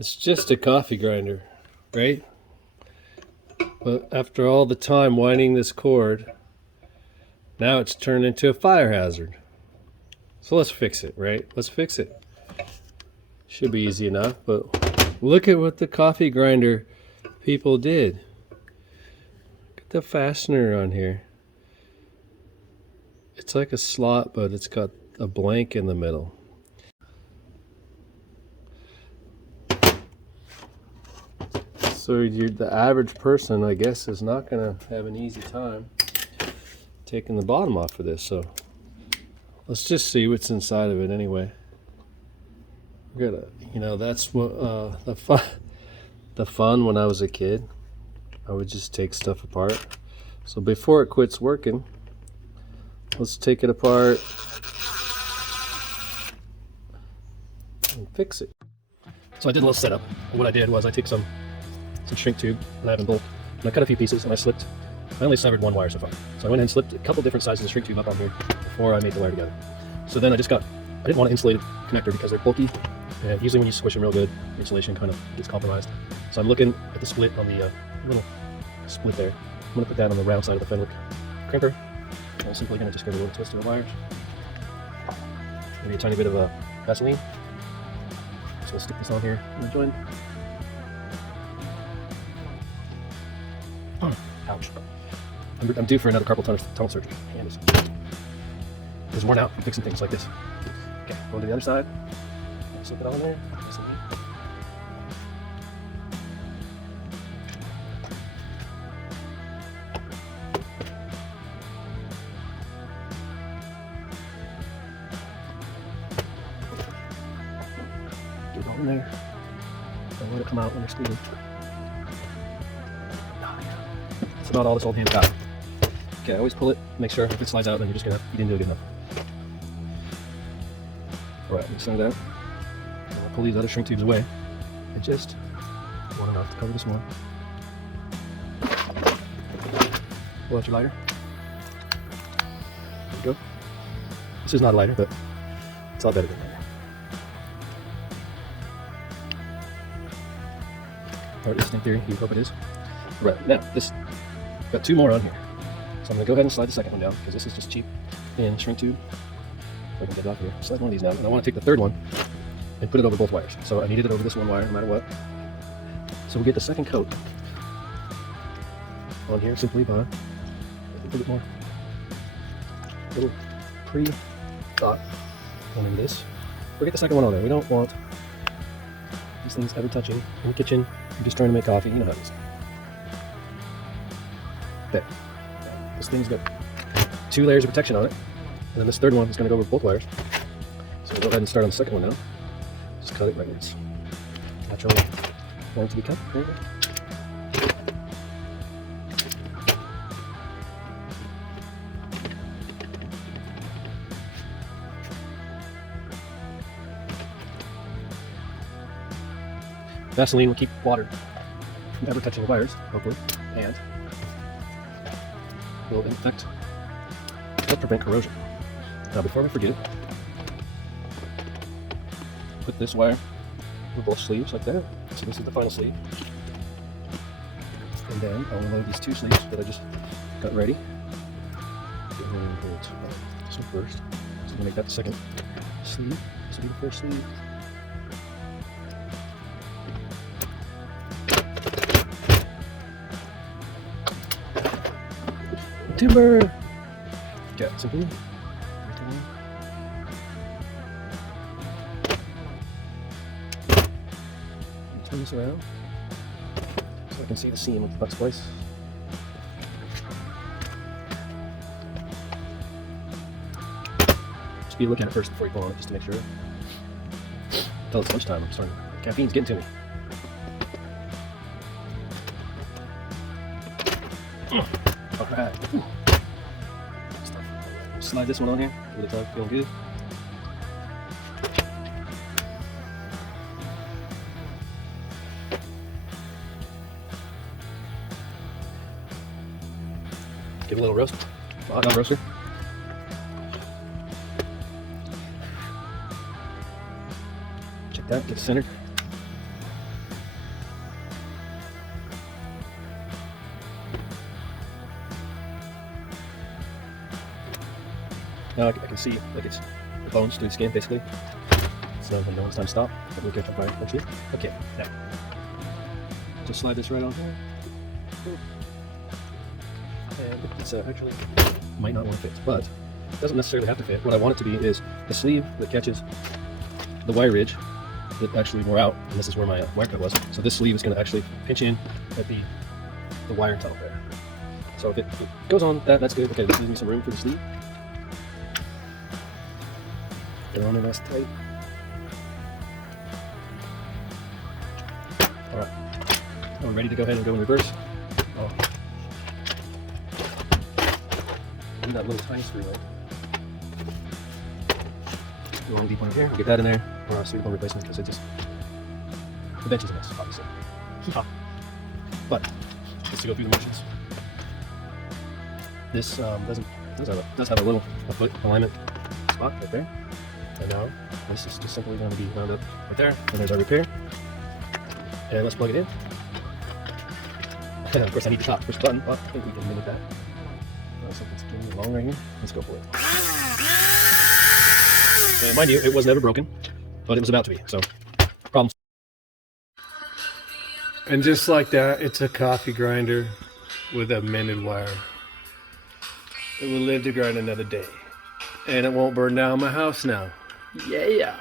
It's just a coffee grinder, right? But after all the time winding this cord, now it's turned into a fire hazard. So let's fix it, right? Let's fix it. Should be easy enough, but look at what the coffee grinder people did. Look at the fastener on here. It's like a slot, but it's got a blank in the middle. So the average person, I guess, is not going to have an easy time taking the bottom off of this. So let's just see what's inside of it anyway. We're gonna, that's what the fun when I was a kid. I would just take stuff apart. So before it quits working, let's take it apart and fix it. So I did a little setup. What I did was I took some shrink tube and I have a bolt, and I cut a few pieces and I only severed one wire so far. So I went and slipped a couple different sizes of shrink tube up on here before I made the wire together. So then I didn't want an insulated connector because they're bulky, and usually when you squish them real good, insulation kind of gets compromised. So I'm looking at the split on the little split there. I'm going to put that on the round side of the Fenwick crimper. I'm simply going to just give a little twist to the wires. Maybe a tiny bit of Vaseline. So we'll stick this on here in the joint. Ouch. I'm due for another carpal tunnel surgery. My hand is worn out from fixing things like this. Okay, going to the other side. Slip it on there. Get it on there. Don't let it come out when you're squeezing. That's about all this old hand's got. Okay, I always pull it, make sure if it slides out, then you didn't do it good enough. Alright, I'm center that. I'll pull these other shrink tubes away. I just want enough to cover this one. Pull out your lighter. There you go. This is not a lighter, but it's all better than a lighter. Hard instinct theory, you hope it is. Right, now, got two more on here. So I'm going to go ahead and slide the second one down, because this is just cheap in shrink tube. If I can get it off here. Slide one of these down, and I want to take the third one and put it over both wires. So I needed it over this one wire, no matter what. So we'll get the second coat on here simply by a little bit more, little pre-thought going into this. We'll get the second one on there. We don't want these things ever touching in the kitchen. You're just trying to make coffee. You know how it is. There. This thing's got 2 layers of protection on it, and then this third one is going to go over both wires. So we'll go ahead and start on the second one now. Just cut it right where it's naturally going to be cut. There you go. Vaseline will keep water from ever touching the wires, hopefully, and will in fact help prevent corrosion. Now before we forget, put this wire over both sleeves like that. So this is the final sleeve. And then I'll unload these 2 sleeves that I just got ready. This one first. So I'm going to make that the second sleeve. This will be the first sleeve. Timber! Okay, simply. Turn this around so I can see the seam of the butt splice. Just be looking at it first before you pull on it, just to make sure. Until it's lunchtime, I'm starting. Caffeine's getting to me. Alright. Slide this one on here. Give it a tug, feeling good. Give it a little roast. Hot dog roaster. Check that, get it centered. Now I can see like it's the bones through the skin basically. So I know it's time to stop. But we'll get the fire. Let's see. Okay, now just slide this right on here. And it's actually might not want to fit, but it doesn't necessarily have to fit. What I want it to be is the sleeve that catches the wire ridge that actually wore out, and this is where my wire cut was. So this sleeve is going to actually pinch in at the wire tunnel there. So if it goes on that, that's good. Okay, this leaves me some room for the sleeve. Get on there nice and tight. Alright, now we're ready to go ahead and go in reverse. Oh. In that little tiny screw, right? A long deep one here. I'll get that in there. Or a suitable replacement because it just the bench is a mess, obviously. But just to go through the motions. This does have a little foot alignment spot right there. And now this is just simply going to be wound up right there. And there's our repair. And let's plug it in. And of course I need the top push button. Oh, I think we can mimic that. Something's getting long right here. Let's go for it. And mind you, it was never broken, but it was about to be. So, problems. And just like that, it's a coffee grinder with a mended wire. It will live to grind another day. And it won't burn down my house now. Yeah.